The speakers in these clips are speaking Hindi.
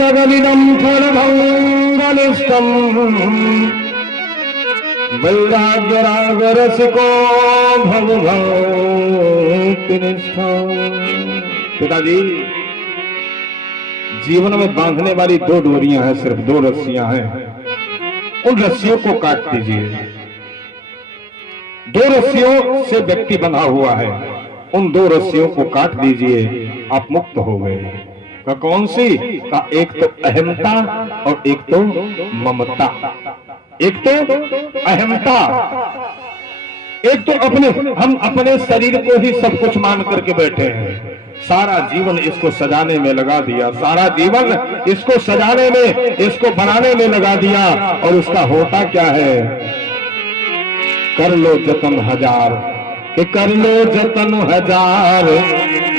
गलिनं फलभङ्गनिष्ठं वैराग्यरागरसिको भवभक्तिनिष्ठा। पिताजी, जीवन में बांधने वाली दो डोरियां हैं, सिर्फ दो रस्सियां हैं। उन रस्सियों को काट दीजिए। दो रस्सियों से व्यक्ति बंधा हुआ है, उन दो रस्सियों को काट दीजिए, आप मुक्त हो गए। का कौन सी? का एक तो अहमता और एक तो ममता। एक तो अहमता, एक तो हम अपने शरीर को ही सब कुछ मान करके बैठे हैं। सारा जीवन इसको सजाने में लगा दिया, सारा जीवन इसको सजाने में, इसको बनाने में लगा दिया, और उसका होता क्या है? कर लो जतन हजार, कि कर लो जतन हजार,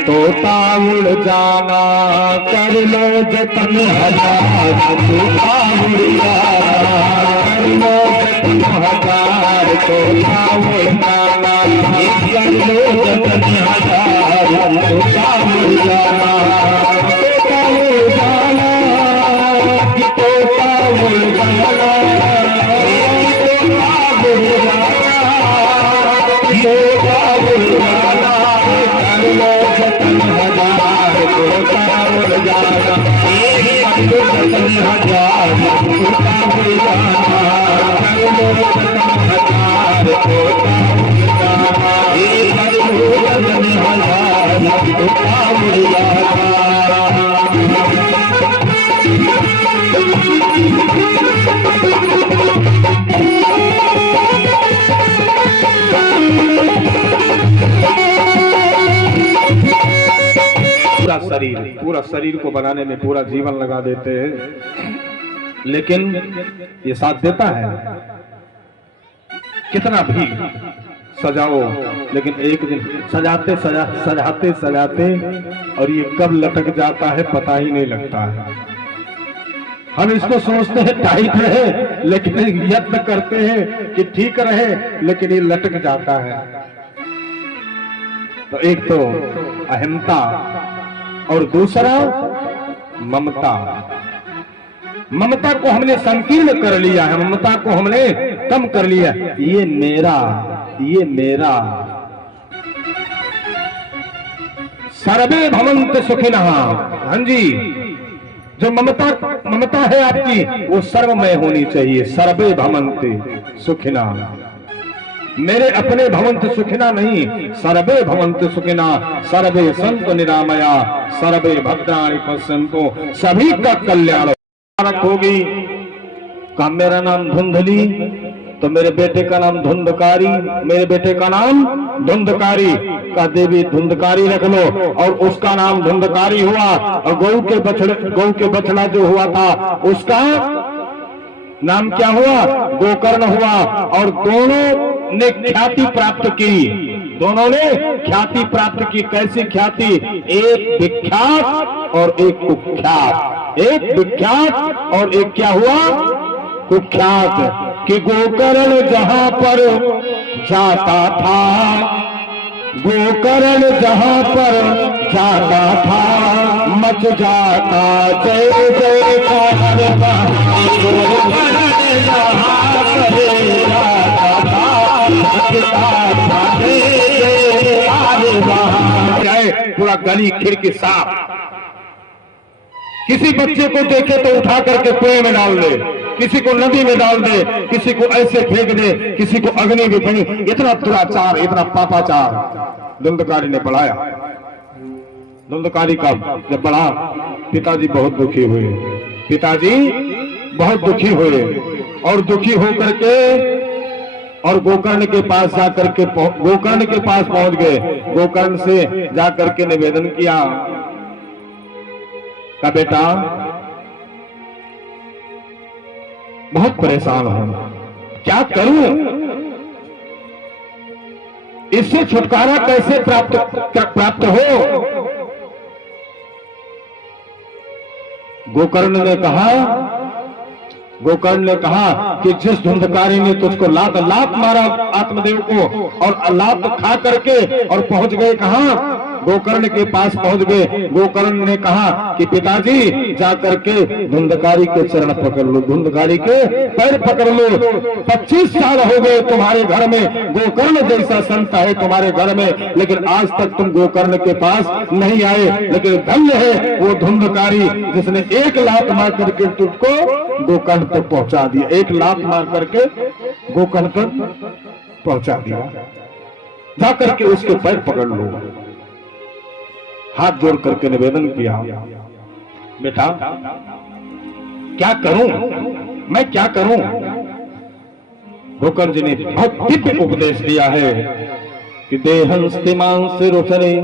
तोता उड़ जाना। कर लो जतन हजार, तोता उड़ जाना। कर लो जतन हजार, तोता उड़ जाना। कर लो जतन हजार, तोता उड़ जाना। तोता उड़ जाना, तोता उड़ जाना। पूरा शरीर को बनाने में पूरा जीवन लगा देते हैं, लेकिन ये साथ देता है? कितना भी सजाओ, लेकिन एक दिन सजाते सजाते और ये कब लटक जाता है पता ही नहीं लगता है। हम इसको सोचते हैं टाइट रहे, लेकिन यत्न करते हैं कि ठीक रहे, लेकिन ये लटक जाता है। तो एक तो अहमता और दूसरा ममता। ममता को हमने संकीर्ण कर लिया है, ममता को हमने कम कर लिया। ये मेरा, ये मेरा। सर्वे भवन्तु सुखिनः। हाँ जी, जो ममता है आपकी, वो सर्वमय होनी चाहिए। सर्वे भवन्तु सुखिनः, मेरे अपने भवन्तु सुखिना नहीं, सर्वे भवन्तु सुखिना। सर्वे सन्तु निरामया, सर्वे भद्राणि पश्यन्तु। सभी का कल्याण होगी। का मेरा नाम धुंधली, तो मेरे बेटे का नाम धुंधकारी, मेरे बेटे का नाम धुंधकारी। का देवी धुंधकारी रख लो, और उसका नाम धुंधकारी हुआ। और गौ के बछड़ा जो हुआ था, उसका नाम क्या हुआ? गोकर्ण हुआ। और दोनों ने ख्याति प्राप्त की, दोनों ने ख्याति प्राप्त की। कैसी ख्याति? एक विख्यात और एक कुख्यात। एक विख्यात और एक क्या हुआ? कुख्यात। कि गोकर्ण जहां पर जाता था, गोकर्ण जहां पर जाता था, मच जाता जय जयकार। पूरा गली खिड़की साफ। किसी बच्चे को देखे तो उठा करके कुएं में डाल दे, किसी को नदी में डाल दे, किसी को ऐसे फेंक दे, किसी को अग्नि में फेंक। इतना दुराचार, इतना पापाचार धुंधकारी ने बढ़ाया। धुंधकारी का जब बढ़ा, पिताजी बहुत दुखी हुए। पिताजी बहुत दुखी हुए, और दुखी होकर के और गोकर्ण के पास जाकर के गोकर्ण के पास पहुंच गए। गोकर्ण से जाकर के निवेदन किया, का बेटा बहुत परेशान हूं, क्या करूं? इससे छुटकारा कैसे प्राप्त हो? गोकर्ण ने कहा कि जिस धुंधकारी ने तुझको लात मारा आत्मदेव को, और लात खा करके और पहुंच गए कहां? गोकर्ण के पास पहुंच गए। गोकर्ण ने कहा कि पिताजी जा करके धुंधकारी के चरण पकड़ लो, धुंधकारी के पैर पकड़ लो। 25 साल हो गए तुम्हारे घर में, गोकर्ण जैसा संत है तुम्हारे घर में, लेकिन आज तक तुम गोकर्ण के पास नहीं आए। लेकिन धन्य है वो धुंधकारी जिसने 1 लात मार करके तुझको गोकर्ण तक पहुंचा दिया, 1 लात मार करके गोकर्ण तक पहुंचा दिया। जाकर के उसके पैर पकड़ लो। हाथ जोड़ करके निवेदन किया, बेटा क्या करूं, मैं क्या करूं। गोकर्ण जी ने बहुत दिव्य उपदेश दिया है कि देहस्तिमांस रुधरे,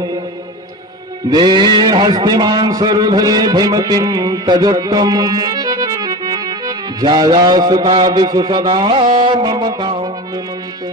देहस्तिमांस रुधरे भीमतिम तजत्तम, जाया सुतादिषु सदा ममतां विमन्ते।